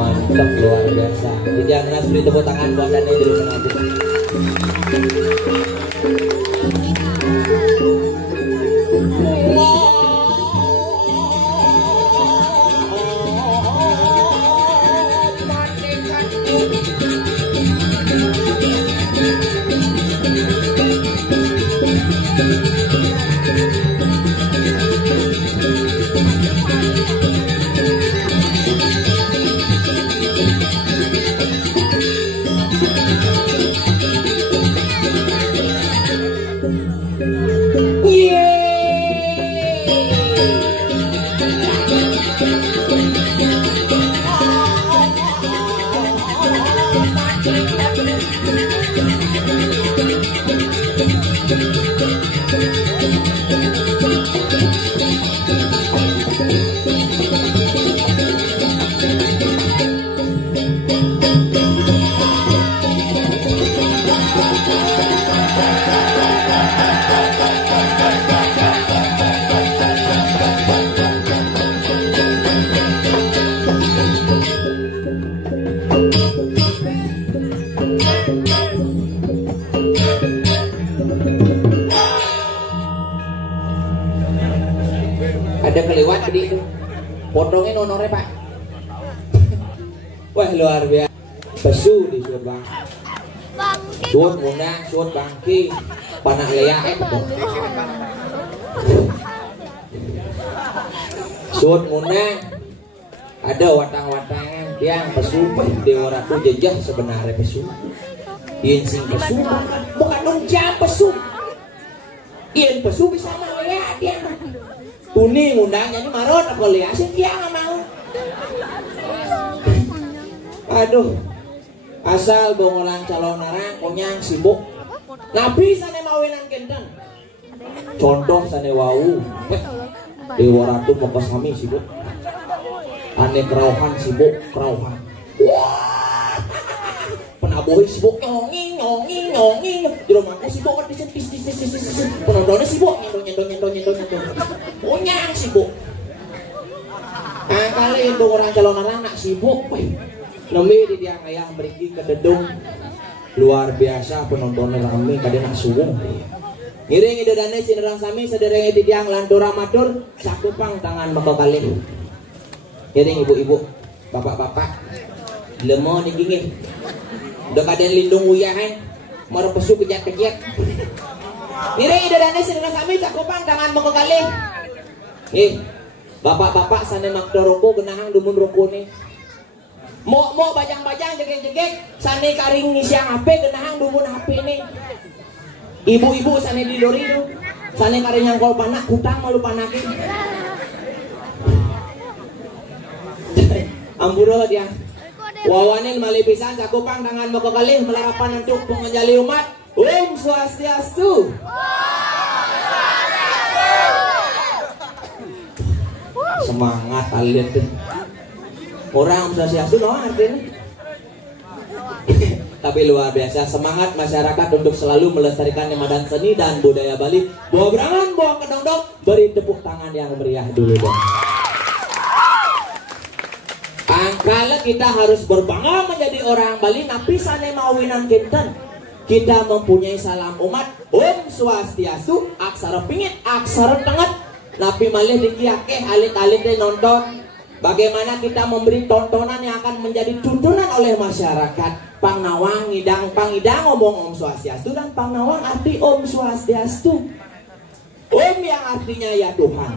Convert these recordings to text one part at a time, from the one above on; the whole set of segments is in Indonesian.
Mantap, luar biasa. Jangan beri tepuk tangan buat Dani di rumah aja. Ada kelewat tadi itu potongnya nonore pak. Wah luar biasa. Pesu di suat bang. Suat muna, suat bangki, panak leyak suat muna. Ada watang-watangan yang pesu Dewa Ratu jejah sebenarnya pesu. Ien sing pesu bukan dong jam pesu. Ien pesu bisa melihat dia. Tuni ngundangnya ini marot aku lihat sih dia nggak mau. Aduh, asal bongolan calon narang konyang sibuk. Nabi sana mawinan kenten. Contoh sana wau. Dewa Ratu mau kesami sibuk. Ane kerauhan sibuk kerauhan. Wah, penabuhi sibuk nyongi. Di rumahku sibuk kan dis. Penontonnya sibuk nyendong. Konyang sibuk. Kali itu orang calon anak sibuk. Nemi di tiang ayah beriki ke dedung. Luar biasa penontonnya rame kadang nak suwung. Ngiring ide dane sinerang sami sedereng di tiang landora matur sakupang tangan bakal kali. Ngiring ibu-ibu, bapak-bapak, lemo digingin. Udah kadang lindung uyahan, mau pesu kejat-kejat. Ngiring ide dane sinerang sami sakupang tangan bakal kali. Bapak-bapak sana makdo roko genahang dumun roko nih. Mau bajang-bajang jegek-jegek sana karing ngisiang HP genahang dumun HP nih. Ibu-ibu sana di dori tuh. Sana karing nyangkol panak hutang malu panakin. Ampura dia. Wawanin malipisan sakupang tangan moko kalih melarapan untuk pengenjali umat. Om Swastiastu. Semangat kalian tuh. Orang Swastiastu no artinya. Tapi luar biasa semangat masyarakat untuk selalu melestarikan nemadan seni dan budaya Bali. Bawa berangan, bawa kedong-dong, beri tepuk tangan yang meriah dulu dong. Kalau kita harus berbangga menjadi orang Bali, napi sane mawinan kinten. Kita mempunyai salam umat Om Swastiastu, aksara pingit, aksara tenget. Napi malih dikiake alit-alit nonton. Bagaimana kita memberi tontonan yang akan menjadi tuntunan oleh masyarakat. Pangnawang pangidang ngomong Om Swastiastu, dan pangnawang arti Om Swastiastu. Om yang artinya ya Tuhan,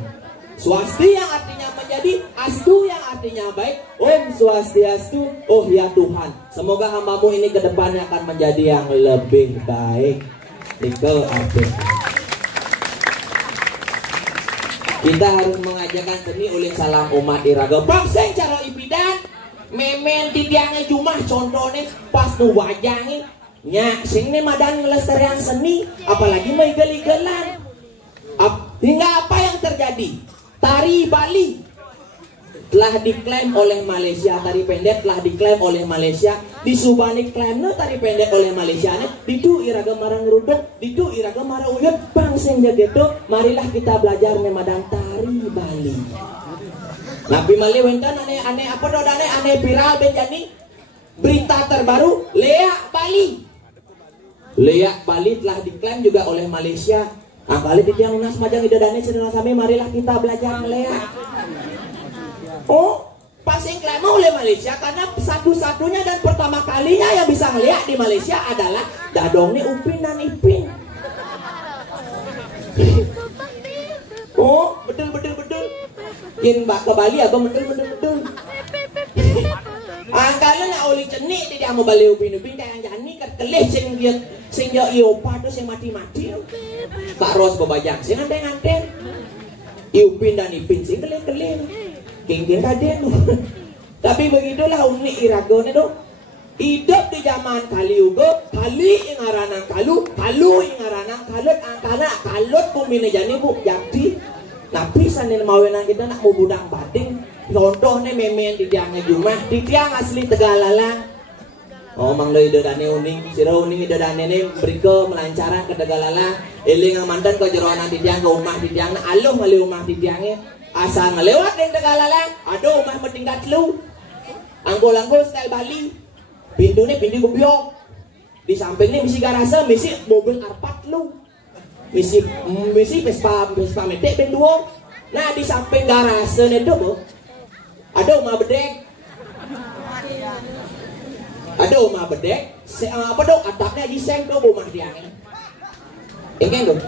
Swasti yang artinya menjadi, Astu yang artinya baik. Om Swastiastu, oh ya Tuhan, semoga hambamu ini ke depannya akan menjadi yang lebih baik. Itu artinya. Kita harus mengajarkan seni oleh salam umat iraga. Bangseng cara ipidan memen di tiangnya jumah contohnya pas nu wajahnya nya sing ne madan ngelestarian seni, apalagi maigal-igalan. Hingga apa yang terjadi? Tari Bali telah diklaim oleh Malaysia, tari pendek telah diklaim oleh Malaysia, di Subani klaimnya tari pendek oleh Malaysia nih, ditu iraga marang ruduk, ditu iraga marang uyut. Bangseng gitu, marilah kita belajar memadang tari Bali. Nabi Mali wenten aneh apa do aneh viral benjani berita terbaru Leak Bali. Leak Bali telah diklaim juga oleh Malaysia. Kali di tiang nas majang idadane sedang sami, marilah kita belajar meleak. Oh, pas yang klaim oleh Malaysia karena satu-satunya dan pertama kalinya yang bisa meleak di Malaysia adalah dadongnya Upin dan Ipin. Oh, betul. Yen mbak ke Bali apa betul. Angkala nak oli cenik dia mau bali Upin kayak jani kat kelih sing dia iopa tu sing mati-mati. Kak Ros babajak sing anteng-anteng. Upin dan Ipin sing kelih-kelih. King kaden. Tapi begitulah unik iragone do. Hidup di zaman Kaliuga, kali yang ngaranang kalu yang ngaranang kalut, angkana kalut kumine jani bu jadi. Tapi sanil mawenan kita nak mau budang bading. Contohnya memen di tiangnya Jumah, di tiang asli Tegalalang. Oh mang loy dane uning, sira uning dane ne briko melancaran ke Tegalalang. Eling ang mandan ko jeroan di tiang ke umah di tiang aluh ngali umah di tiangnya. Asal ngelewat ning Tegalalang, aduh umah metingkat lu. Anggol-anggol style Bali. Pintunya pintu gubyok. Di sampingnya misi garasa, misi mobil arpat lu. Misi Vespa metek ben duo. Nah di samping garase itu bu, ada rumah bedek. Apa dong atapnya diseng tuh rumah tiangnya. Ingin dong.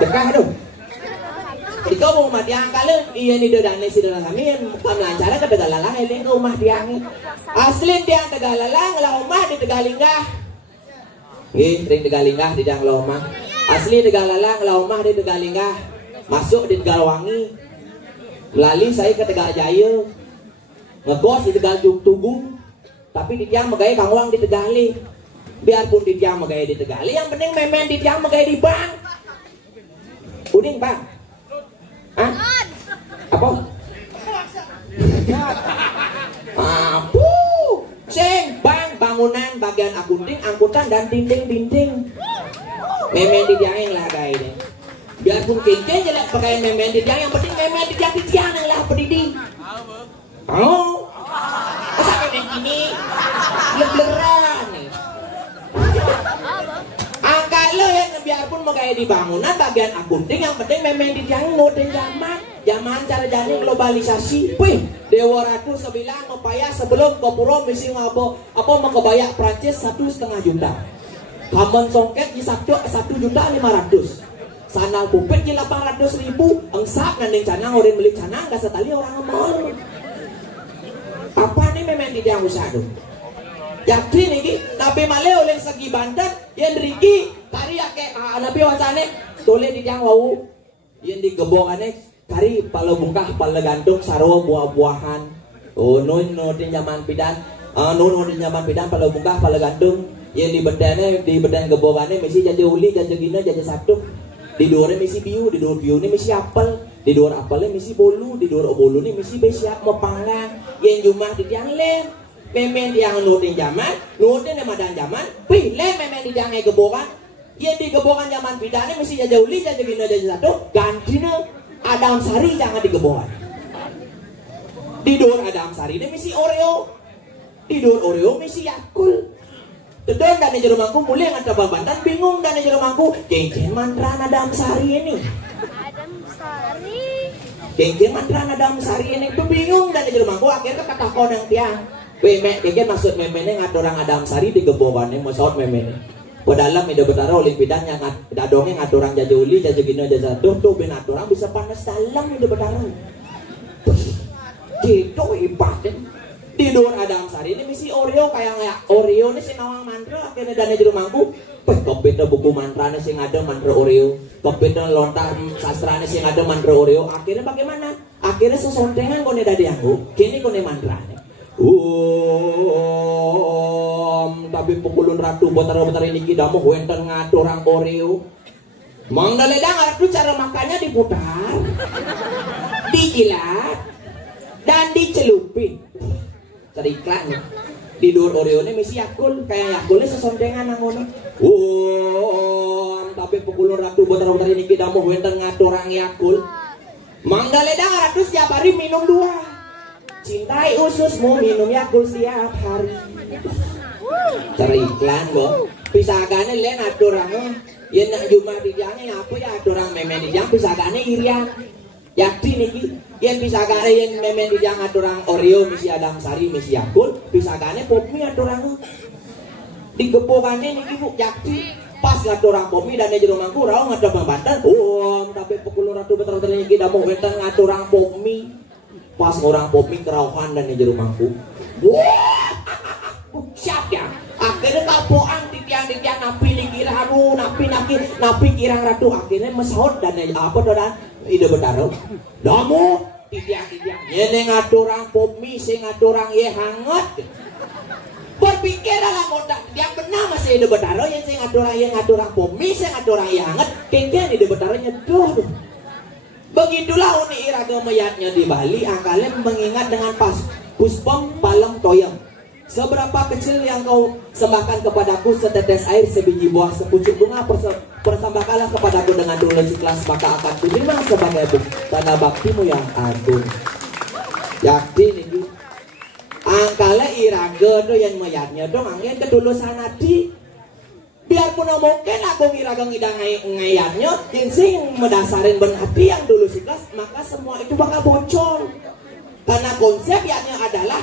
Dekah dong. Ikaw rumah tiang kalau iya ni dodane si dodane kami yang melancaran ke Tegalalang ini rumah tiangnya. Asli tiang Tegalalang lah rumah di Tegalinggah. Ring Tegalinggah di tiang rumah. Asli Tegalalang lah rumah di Tegalinggah. Masuk di Tegalwangi, melalui saya ke Tegaljaya, ngekos di Tegal Tugu, tapi di tiang megaya kangwang di Tegali. Biarpun di tiang megaya di Tegali, yang penting memen di tiang megaya di Bang. Uning Bang? Hah? Apa? Apu, seng Bang, bangunan bagian akunting, angkutan dan dinding. Memen di tiang yang lah kayak ini. Biarpun kenceng jelek pakai memen di tiang, yang penting memen di tiang yang lah pendidih. Oh, masa kayak gini lebleran. Angka lo yang biarpun mau kayak di bangunan bagian akunting, yang penting memen di tiang ngoten zaman cara jalan globalisasi. Wih, Dewa Ratu sebilang mempayah sebelum Kopuro misi ngabo apa mau kebayak Prancis 1,5 juta. Kamen songket di 1.500.000. Sanal pupet di 800.000. Engsap nanding canang orang beli canang gak setali orang ngemol. Apa nih memang di tiang usaha tuh? Yakin ini Nabi Male oleh segi Banten yang riki tari ake Nabi wacane tole di tiang wau yang digebongannya kari pala bungkah pala gantung sarwa buah-buahan. Oh nun di zaman pidan di zaman pidan pala bungkah pala gantung yang di bedan gebongannya mesti jadi uli jadi gina jadi satu. Di dua misi biu, di dua biu ini misi apel, di dua apelnya misi bolu, di dua bolu ini misi besiap mau panggang, yang jumlah di tiang lem, memen tiang nutin zaman, nutin madan zaman, pilih memen di tiang gebokan, yang di gebokan zaman pidane misi jadi uli, jadi gina jadi satu, gantinya Adam Sari jangan digebokan. Di dua Adam Sari ini misi Oreo, di dua Oreo misi Yakul. Tedon dan jero mangku mulai ngan Banten bingung dan jero mangku kengken mantran Adam Sari ini. Kengken mantran Adam Sari ini tuh bingung dan jero mangku akhirnya katakon yang tiang. Mek kayaknya maksud memene ngaturang Adam Sari di gebobannya maksud memene. Padalam ida betara olimpidan yang dadongnya ngaturang jajuli jajugino jajatuh tuh ben aturang bisa panas dalam ida betara. Gitu ibatin. Tidur Adam Sari ini misi Oreo kayak Oreo ini si nawang mantra akhirnya dana di rumahku. Kopit buku mantra ini sing ada mantra Oreo. Kopit lontar sastra ini sing ada mantra Oreo. Akhirnya bagaimana? Akhirnya sesontengan kone dadi aku. Kini kone mantra nih. Tapi pukulun ratu botar-botar ini kita mau wenten ngaturang Oreo. Mangdaledang ratu cara makannya diputar, dijilat, dan dicelupin. Cari iklan. Tidur Oreo ini misi Yakul kayak Yakulnya sesondengan nangono. Tapi pukulun ratu botar-botar ini kita mau wenten ngaturang Yakul. Mangdaledang ratu setiap hari minum 2. Cintai ususmu minum Yakult setiap hari. Cara iklan loh. Pisagane len aturang. Yen nak jumlah dijane apa ya aturang memen dijang pisagane irian. Yakti niki. Yen pisagane yen memen dijang aturang Oreo misi Adam Sari misi Yakult. Pisagane popmi aturang. Digepokane niki Bu yakti. Pas ngaturang popmi dan jero mangku raung ngadep Banten. Tapi pukul ratu betul-betul niki da mau wenten ngaturang popmi. Pas orang popi kerauhan dan jero mangku. Wah, siap ya. Akhirnya kapoan titian napi dikira aduh napi kirang ratu akhirnya mesahot dan apa dan ide betaro. Damu titian yene ngaturang popi sing ngaturang ye hangat. Berpikir lah kondak yang benar masih ide betaro yang sing ngaturang popi sing ngaturang ye hangat kengken ide betaro nyeduh. Begitulah uni iraga mayatnya di Bali angkalnya mengingat dengan pas puspom palem toyang. Seberapa kecil yang kau sembahkan kepadaku setetes air sebiji buah sepucuk bunga persembahkanlah kepadaku dengan tulus ikhlas maka akan kuterima sebagai tanda baktimu yang agung. Yakin ini angkalnya iraga tuh yang mayatnya dong angin ketulusan hati. Biarpun mungkin aku ngiragang ngidang ngayatnya yang sing mendasarin berhati yang dulu ikhlas maka semua itu bakal bocor karena konsep yaknya adalah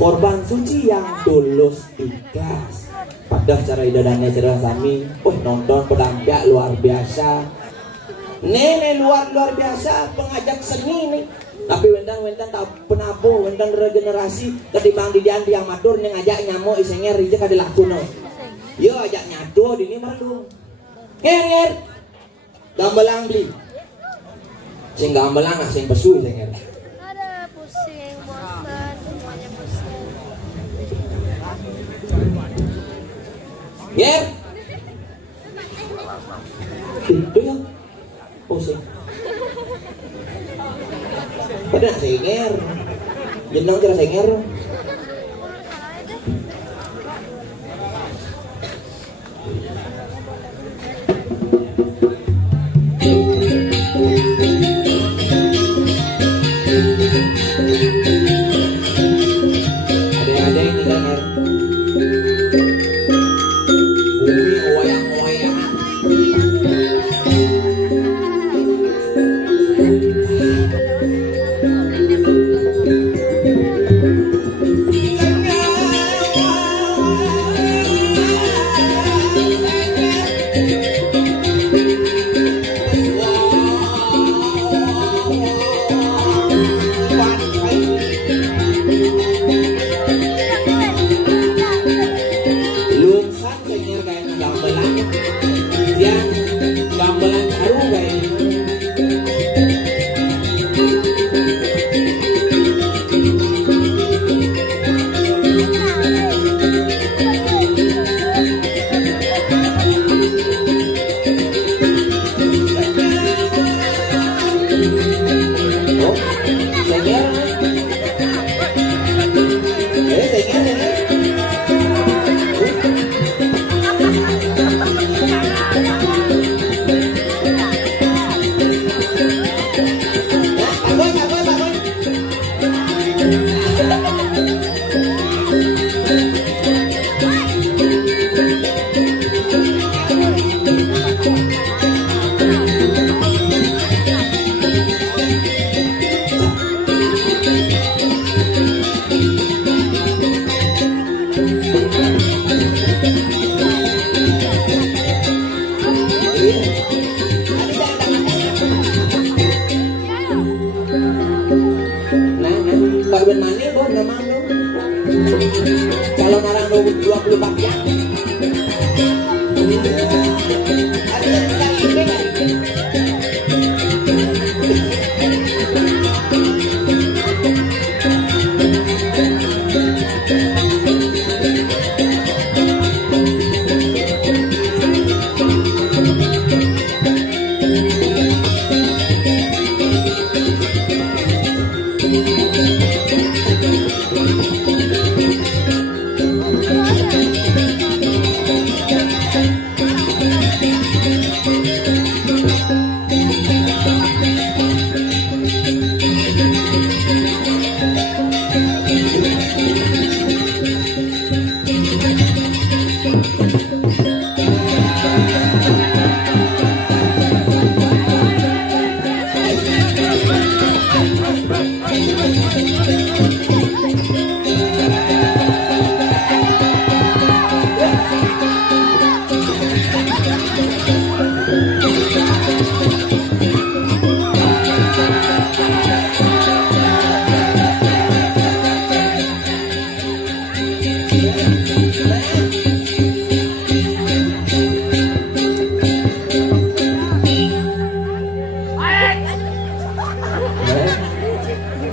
korban suci yang tulus ikhlas. Pada cara idadanya cerah sami nonton pedangnya luar biasa nenek luar biasa pengajak seni nih tapi wendan tak penabuh wendan regenerasi ketimbang didian yang matur yang ngajak nyamuk isengnya rijek adalah kuno. Yo ajak nyatu di ini malu. Nger. Gambelang beli. Sing gambelang sing pesu sing nger. Ada pusing, bosan, semuanya pusing. Nger. Itu ya. Pusing. Pada sing nger. Jeneng cara sing nger. Korban mana bom namang dong. Kalau orang 20 bagian. Ada yang ini kan?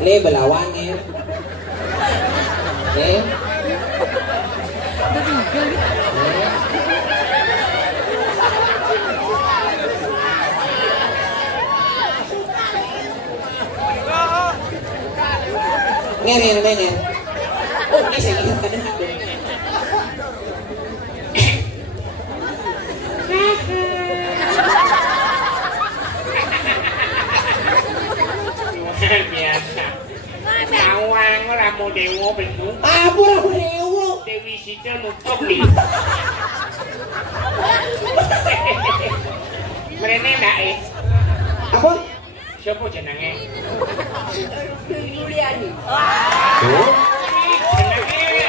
Ini belawan nih. Nih. Nih. Oh, ini saya lihat kadang aku. Biasa. Nawang ora mau dewo bentuk. Apa ora dewo? Dewi Sita nutup nih. Mrene ndak Apa? Siapa jenenge? Yuliani. Oh. Jenenge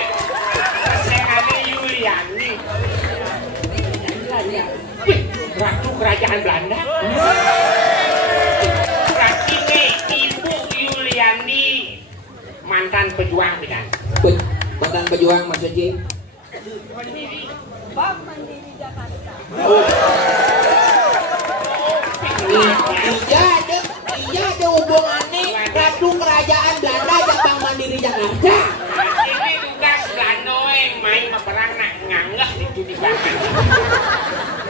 Senane Yuliani. Wih, Ratu Kerajaan Belanda. Ratine Ibu Yuliani, mantan pejuang bidan. Mantan pejuang maksudnya? Bank Mandiri Jakarta. Iya ada hubungannya Ratu Kerajaan Belanda jeung Bank Mandiri Jakarta. Ini tugas Belanda yang main perang nak nganggah itu di bahan.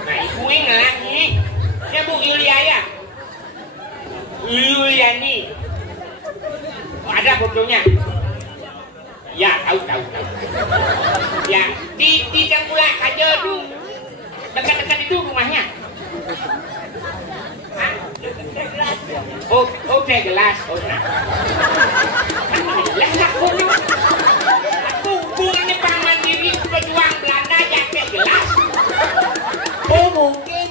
Nah, ibu yang ngelangi. Ya Bu Yulia ya. Yuliani. Ada fotonya. Ya, tahu. Ya, di Cangkulak aja tuh. Dekat-dekat itu rumahnya. Hah? Oh, teh gelas. Oh, nah. Lah, aku hubungannya Bank Mandiri pejuang Belanda ya teh gelas. Oh mungkin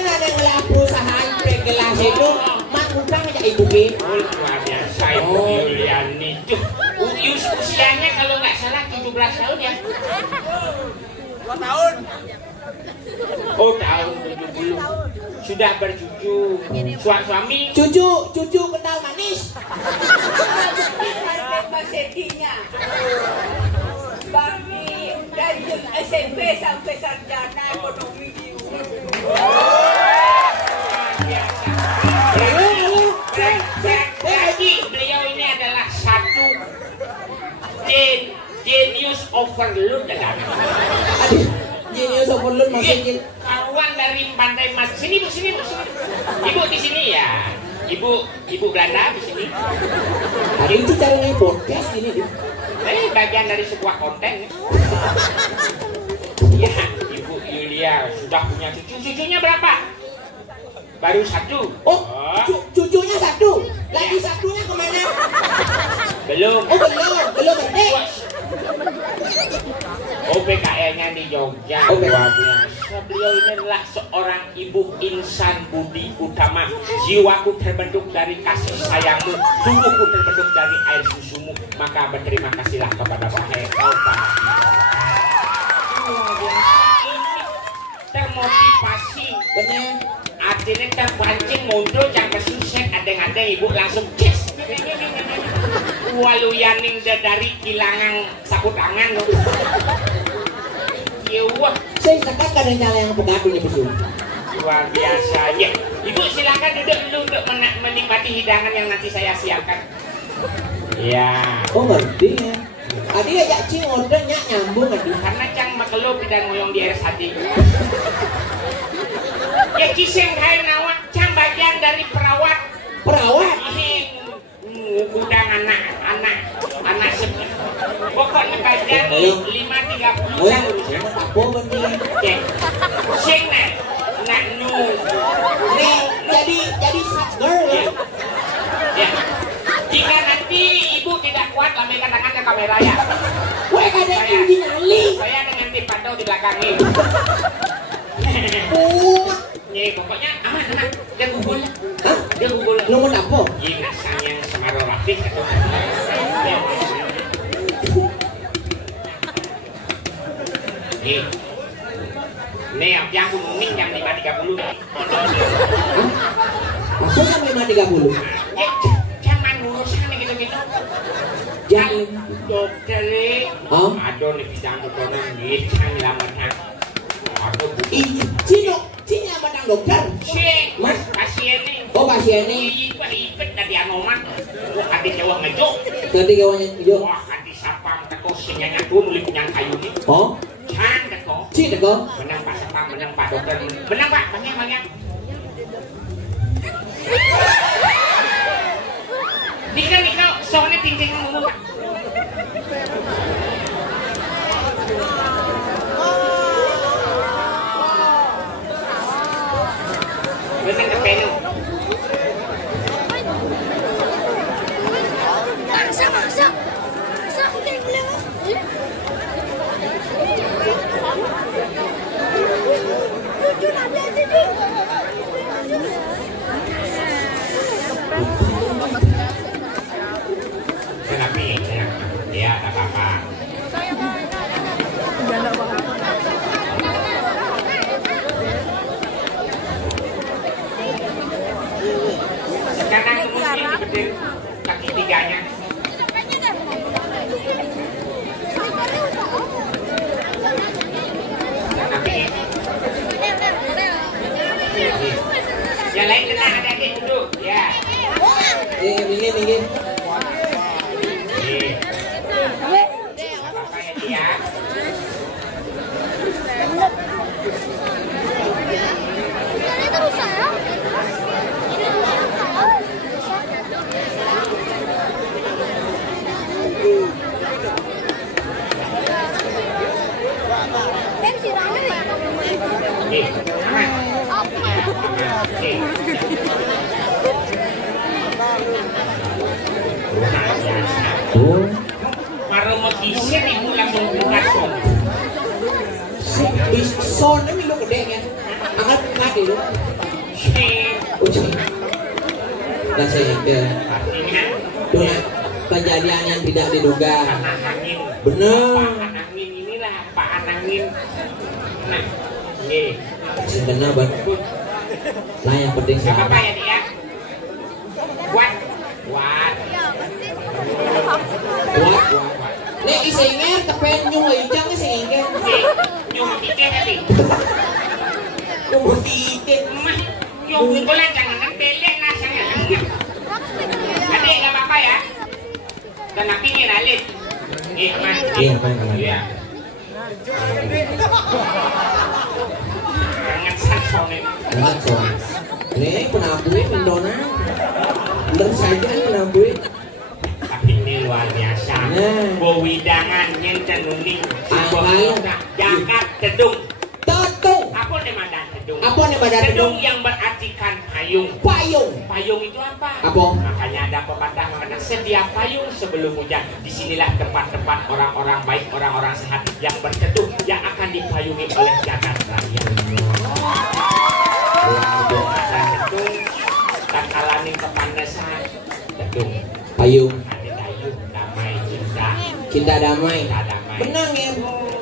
ada yang ngelah perusahaan teh gelas itu mak bukan aja ibu Ki. Oh, luar biasa Ibu Yuliani tuh. Usianya kalau nggak salah 17 tahun ya. 2 tahun. Oh, tahun 70. Sudah bercucu. Suami. Cucu kental manis. Masetinya. Bagi dari SMP sampai sarjana ekonomi di Jadi beliau ini adalah satu genius overload dalam. Genius overload maksudnya. Kawan dari pantai Mas. Sini Bu. Ibu di sini ya. Ibu Belanda di sini. Ada itu caranya podcast ini. Bagian dari sebuah konten. Ya, Ibu Yulia sudah punya cucu. Cucunya berapa? Baru 1. Oh, cucunya 1. Lagi satunya kemana? Belum. Oh belum gede. OPKL-nya di Jogja. Luar biasa. Beliau ini adalah seorang ibu insan budi utama. Jiwaku terbentuk dari kasih sayangmu, tubuhku terbentuk dari air susumu. Maka berterima kasihlah kepada wahai kau para. Luar biasa. Ini termotivasi. Bener. Artinya terpancing muncul jangan kesusek adeng-adeng ibu langsung cek. Waluyaning dari kilangan sapu tangan loh. Wah, saya sekat kadang nyala yang pegadun ya besul. Luar biasa ya. Ibu silakan duduk dulu untuk menikmati hidangan yang nanti saya siapkan. Ya. Oh ngerti ya. Tadi ya cing ordernya nyambung aduh. Karena cang makelo bidang ngoyong di RSHD. Ya kiseng kain awak cang bagian dari perawat. Perawat. Gudang anak sepi. Pokoknya bagian 5.30 oh ya apa bener ya sing nak nu nih jadi sad girl ya. Ya jika nanti ibu tidak kuat lambaikan tangan ke kamera ya. Wah kadang ini nyali Saya dengan tim pantau di belakang ini. Ya pokoknya aman dia gugur. Hah? Dia gugur. Nomor apa? Ini nasanya Semarang Rapih atau Nih yang kuning yang 5.30. Apa yang 5.30? Ya jangan urusan gitu-gitu. Jangan Dokter oh? Aduh nih bidang ekonomi nih jangan nyelamatkan. Aduh Cino batang dokter Mas pasien nih. Oh pasien nih Wah ipet tadi anoman. Wah hati Jawa ngejuk. tadi kawannya hijau Wah hati sapam teko senyanya tuh nulis punyang kayu nih. oh? Can teko. Cik teko Menang Pak Sapam, menang Pak Dokter. Menang Pak, banyak. Nika, soalnya tinggi ngomong Pak. Bener ke penu. Masa kita boleh Kenapa ya, tak apa-apa. Sekarang mungkin dibedir kaki tiganya. Yang lain tenang, adik-adik duduk ya. Minggir Apa-apa ya dia. oh Baru mau kisir ibu langsung buka son. son ini lo gede kan angkat kaki lo dan saya ke Artinya dengan kejadian yang tidak diduga panas angin. bener Panas angin inilah apaan angin. Nah, ini sebenarnya bang lah yang penting apa selamat ya dia? Kuat. nek isinger tepen nyung ijang isinger Nyung tike tadi. nyung tike Mah, nyung bola jangan pelek nasanya. Adik enggak apa-apa ya. Dan api ngiralit. Aman. Iya. Jangan sakson ini. enggak son nek penabui mendona bener saja penabui Tapi ini luar biasa. Wewidangan nyenten nuning. Jakat tedung. Apa nih badan tedung? Apa nih badan tedung? Yang berartikan payung. Payung itu apa? Apa? Makanya ada pepatah mengatakan sedia payung sebelum hujan. Disinilah tempat-tempat orang-orang baik, orang-orang sehat yang berteduh, yang akan dipayungi oleh jagat raya. Dan tedung, tak alami kepanasan. Tedung. payung Ada dayung, damai, cinta damai damai. menang ya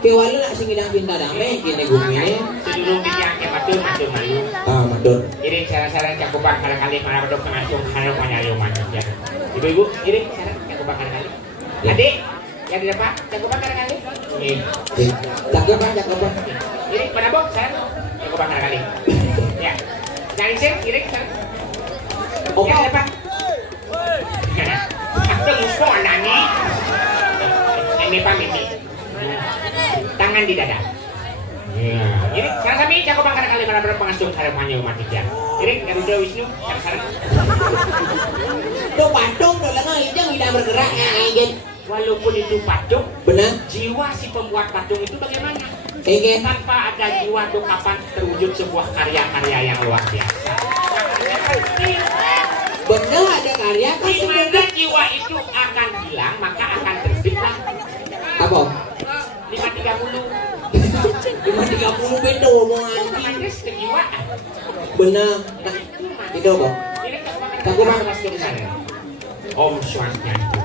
kewala nak sing cinta damai kini bumi ini Sedulung dia yang matur malu. Dor. Iring sarang-sarang cakupan kali-kali mana bedok pengasuh kana panyayo mana ya. Ibu-ibu, iring sarang cakupan kali-kali. Ya. Adik, yang di depan cakupan kali-kali. Nih. Cakep. Iring pada bok sarang cakupan kali-kali. Ya. Jangan sih, iring sarang. Yang di depan. Aku musuh nani. Ini pamit. Tangan di dada. Ya, ini sekarang kami cakupan kali-kali mana bedok pengasuh kana panyayo mati ya. Iring Garuda Wisnu sarang. Tuh patung tuh lengan hijau tidak bergerak enggen. Walaupun itu patung, Benar? jiwa si pembuat patung itu bagaimana? Enggen. Tanpa ada jiwa tuh kapan terwujud sebuah karya-karya yang luar biasa. Benar ada karya kan Di mana jiwa itu akan hilang, maka akan terbitlah Apa? 530. 530 beda omongan. Otomatis kejiwaan. Benar. Nah, itu apa? Ini cakupan masuk ke sana. Om Swastiastu.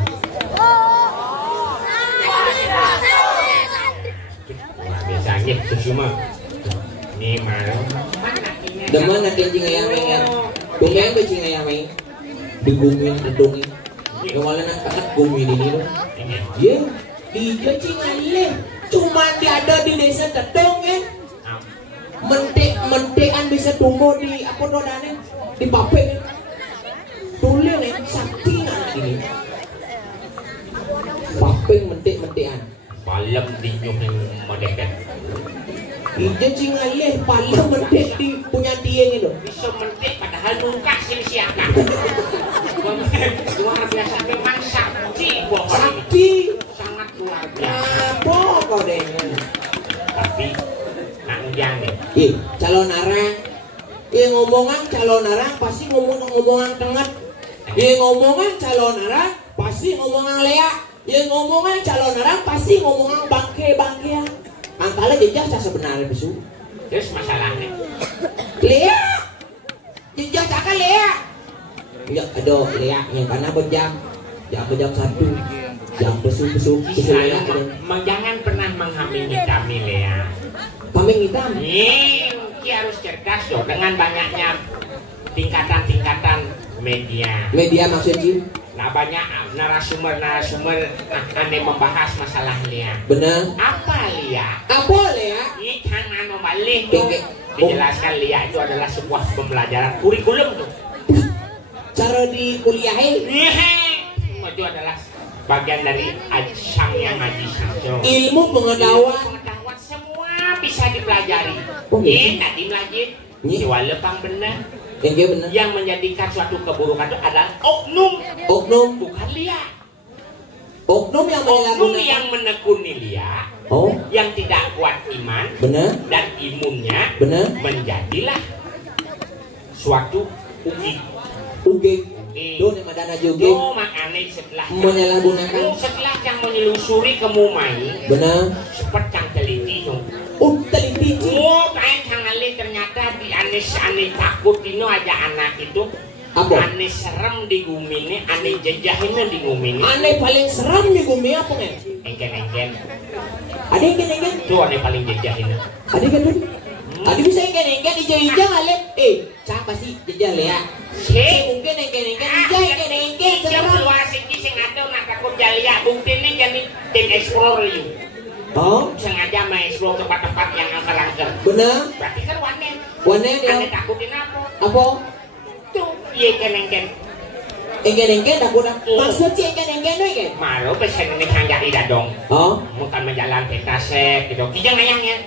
Wah, biasanya semua. Ini malu. Demen nak kencing ayam mengen. Bumi kencing ayam mengen. Digumin dedongin. Kemarin nak takat gumi di sini. Dia di kencing ayam. Cuma dia ada di desa Tetong kan. Mentekan bisa tumbuh di apa namanya? Di papek. Tulen sakti nak ini. Papek mentekan. Palem dinyum yang mendekat. Dia cingaleh paling mentek di punya dia itu. Bisa mentik padahal nungkah sini siakan. Luar biasa memang sakti pohon ini. Sakti. Sangat luar biasa. Apa kau dengan? Tapi nak ujang nih. Calon arang. Ngomongan calon arang pasti ngomongan tengah. Ngomongan calon arang pasti ngomongan leak. Ngomongan calon arang pasti ngomongan bangke-bangkean. Angkala jejak saya sebenarnya besu. Terus masalahnya Lea, jejak akan Lea. Ya, aduh Lea yang karena berjam, jam 1, jam besu Lea. Jangan pernah menghalangi kami Lea. Kambing hitam. Ki harus cerdas loh dengan banyaknya tingkatan-tingkatan media. Media maksudnya? Nah banyak narasumber aneh membahas masalah Lea. Benar. Apa Lea? Apa Lea? Ini kan anu balik tuh. Dijelaskan Lea itu adalah sebuah pembelajaran kurikulum tuh. Cara dikuliahin? Itu adalah bagian dari ajangnya ngaji samsul. Ilmu pengetahuan. Pengetahuan semua bisa dipelajari. Oh, gitu? Tadi belajar. Kecuali pang benar. Benar. Yang menjadikan suatu keburukan itu adalah oknum. Oknum. Bukan Lia. Oknum yang Oknum menyalahgunakan. yang menekuni Lia. Oh. Yang tidak kuat iman. Benar. Dan imunnya. Benar. Menjadilah suatu ugi. Uge. Don yang madana juga. Oh, makanya setelah menyalahgunakan. Setelah yang menyelusuri ke Mumai. Benar. Seperti yang teliti dong. Oh, teliti. Oh, kain cangali ternyata di aneh takut ini aja anak itu. Apa? Aneh serem di gumine, aneh jejahinnya di gumine. Aneh paling seram di bumi apa nih? Engken. Ada engken. Itu aneh paling jejahinnya. Ada kan? Ada bisa engken hijau-hijau ale. Siapa sih jejak Lea? Mungkin engken hijau engken Jam keluar sini sing ada nak takut jalia. Bukti ini jadi tim explore you. Oh, Sengaja mengeksplor tempat-tempat yang angker-angker. benar. Berarti kan wanen. Wanen ya. Aneh takutin apa? Apa? Tuh, iya engken. Engken takut. Maksud si engken kan? Malu pesen ini sanjak tidak dong. Oh, Bukan menjalan petaset gitu. Kijang ayangnya.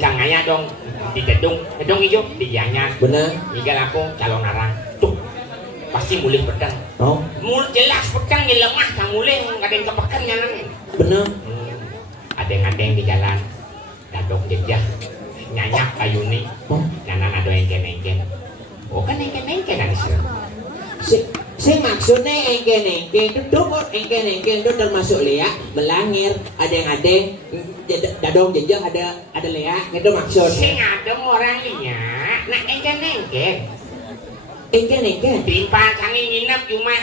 Kang ayah dong di gedung hijau dijanya. benar. Igal aku calon arang. Tuh, pasti mulih pedang. Oh, Mul jelas pedang yang lemah kang mulih nggak ada yang kepekan nyanan. benar. Ada yang di jalan. Dadok jejak. Nyanyak kayu nih. Oh, Nyanan ada engken. Oh kan engken ada sih. si maksudnya engken itu engken itu termasuk Lea melangir. Ada yang dadong jejak ada Lea itu maksudnya. Sing ada orang liya. Nah engken. Engken. Timpan kami nginep cuma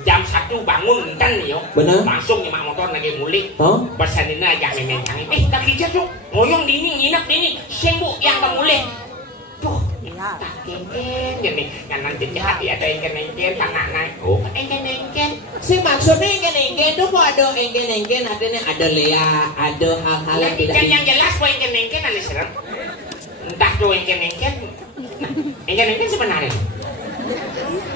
jam 1 bangun enten yo. Benar. Langsung nyemak motor lagi mulih. Oh, Pesanina aja memen canggih. Tak kerja tuh. Ngoyong dini nginep dini. Sing bu yang mulih. Tuh Tak kengken gini kanan jahat ya ada engken anak naik. Oh engken. Si maksudnya engken itu kok ada engken ada Lea, ada hal-hal yang tidak yang jelas kok engken aneh serem. Entah tuh engken sebenarnya.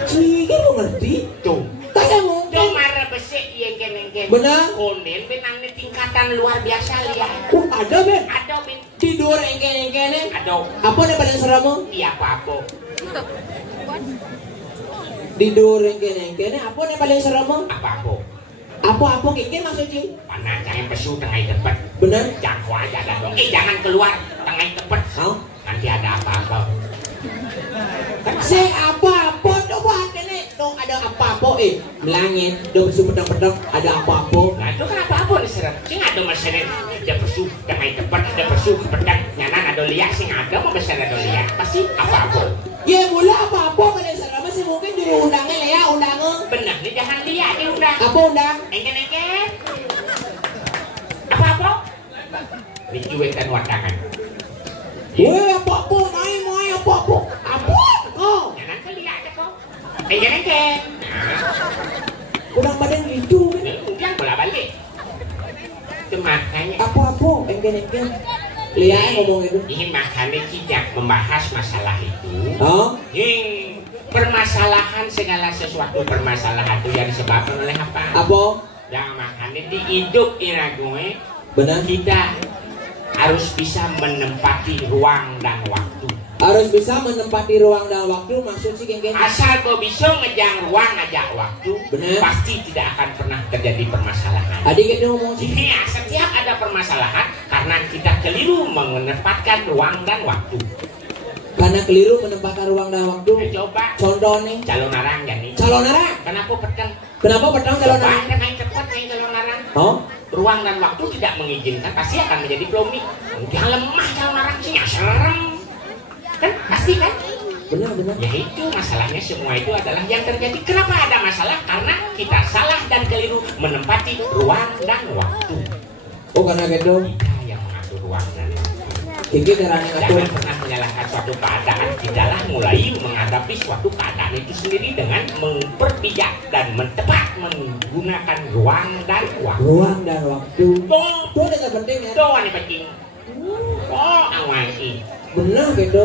Cik, lu ngerti? Tuh. Tanya mungkin. Tuh marah besek engken. Benar. Konen benangnya tingkatan luar biasa lihat. Ada Ben. Ada ben. Tidur engken. Ada. Apa yang paling serem? Iya apa? Tidur engken. Apa yang paling serem? Apa? Apa kengken maksudnya? Panas jangan pesu tengah tempat. Benar. Jangkau aja dah dong. Jangan keluar tengah tempat. Nanti ada apa-apa. Si apa-apa coba nih. Tuh ada apa-apa melangit. Tuh pesu pedang-pedang ada apa-apa. Nah itu kan apa-apa nih serem. Sing ada masalah. Ada pesu tengah tempat. Ada pesu pedang. Nyanan ada liak. Sing ada mau besar ada liak. Pasti apa-apa. Ya mula apa-apa paling serem sih mungkin juru undangnya Lea undangnya. Benar nih jangan liak diundang. Apa undang? Engken. Apa-apa? Dicuek dan wadangan. Woi apa-apa main apa-apa. Apa? Oh. Jangan keliak aja kok. Engken. Kurang badan gitu. Undang bola balik. Itu makanya. Apa-apa engken. Lea ngomong itu. Ini makanya kita membahas masalah itu. Oh? Permasalahan segala sesuatu permasalahan itu yang disebabkan oleh apa? Apa? Yang makanya di hidup irague Benar. kita harus bisa menempati ruang dan waktu. Harus bisa menempati ruang dan waktu maksud si kengken. Asal kau bisa ngejang ruang ngajak waktu, Benar. pasti tidak akan pernah terjadi permasalahan. Adik kita ngomong sih. Iya, setiap ada permasalahan karena kita keliru menempatkan ruang dan waktu. Karena keliru menempatkan ruang dan waktu. Coba Contoh nih. calon narang jadi. Calon arang. Kenapa pedang? Kenapa pedang calon Coba arang? ada main cepat main calon narang. Oh? Ruang dan waktu tidak mengizinkan, pasti akan menjadi plomik. Udah lemah calon narang sih, nggak serem. Kan pasti kan? Benar. Ya itu masalahnya semua itu adalah yang terjadi. Kenapa ada masalah? Karena kita salah dan keliru menempati ruang dan waktu. Oh karena gitu. Kita yang mengatur ruang dan waktu. Kengken caranya ngatur. Jangan pernah menyalahkan suatu keadaan. Tidaklah mulai menghadapi suatu keadaan itu sendiri dengan memperpijak dan tepat menggunakan ruang dan waktu. Ruang dan waktu. Tuh, Itu yang penting ya. tuh ini penting. Oh, awasi. Benar gitu.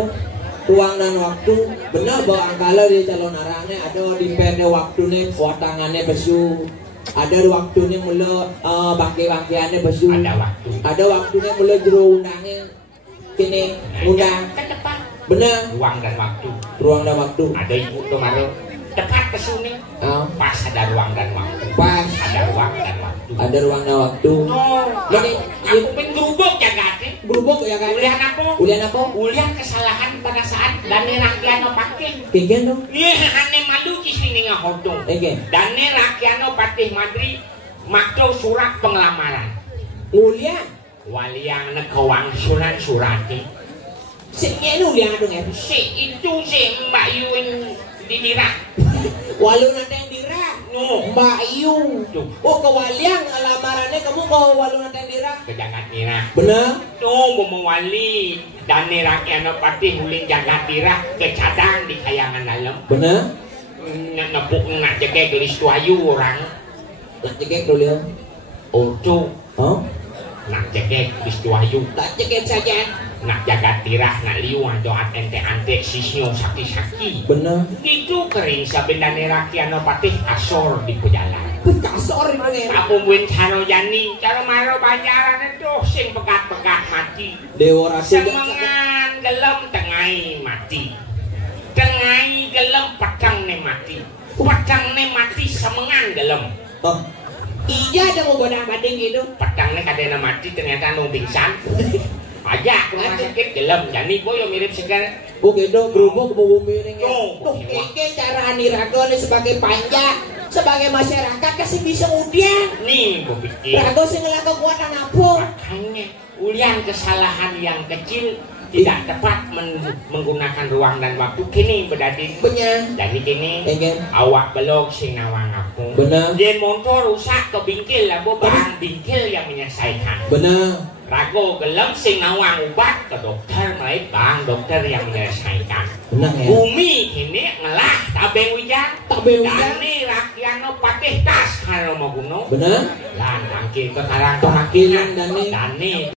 Ruang dan waktu. Benar bahwa angkala di calon arangnya ada di perde waktu nih watangannya besu. Ada waktunya mula bangke-bangkeannya besu. Ada waktu. Ada waktunya mula jero undangnya kini undang. Ke depan. Benar. Ruang dan waktu. Ruang dan waktu. Ada ibu Tomaro. Tepat ke sini. Pas ada ruang dan waktu. Pas Ada ruang dan waktu. ada ruang dan waktu. Oh, Jadi aku pengrubuk jaga hati. berubah ya kan? Ulian apa? Ulian apa? Ulian kesalahan pada saat Dani Rakyano pakai. Kengken dong. Iya, ane malu di sini ngahodong. Kengken. Dani Rakyano Patih Madri makto surat pengelamaran. Ulian. Waliang nekawang sunan surati. Siknya ini ulian dong ya. Si itu si Mbak Yun didirah. Walu nanti yang dirah. No. Mbak Iyu. Tuh. Oh kewalian lamarannya kamu ke walu nanti yang dirah. Ke jagat dirah. Benar. Tuh memawali Dani Rakyano Patih ulin jagat dirah ke cadang di kayangan dalam. Benar. Nepuk nak jaga gelis tuayu orang. Nak cekek dulu ya. Oh tuh. Oh? Nak jaga gelis tuayu. Tak cekek saja. Nak jaga tirah nak liwah doa ente-ante sisyo sakti-sakti. Benar. Itu kering sabendane rakyano patih asor di pejalan. Kasor ini ya. Aku buin caro jani, caro maro banyaran itu sing pekat-pekat mati. Dewa rasa Semangan gelem tengai mati. Tengai gelem pedang ne mati. Pedang ne mati semangan gelem. Oh. Iya ada mau bodang bading gitu. Pedang ne kadena mati ternyata nung pingsan. Aja aku rumah sakit gelem jani boyo mirip segar. Oh gitu berubah ke bumi ini. Tuh, Tuh ini cara Rago nih sebagai panja, sebagai masyarakat kasih bisa udian. Nih gua pikir. Rago sih ngelak kekuatan apa? Makanya ulian kesalahan yang kecil tidak tepat menggunakan ruang dan waktu kini berarti Benar. jadi kini Kengken. awak belok sing nawang aku. Benar. Dia motor rusak ke bingkil lah bahan bingkil yang menyelesaikan. Benar. Rago gelem sing nawang ubat ke dokter mulai bang dokter yang menyelesaikan. Benang ya. Bumi ini ngelah tabeng wijang. Tabeng wijang. Dani rakyatno patih kas kalau mau gunung. Bener? Lan tangki ke karang Tangki yang Dani. Dani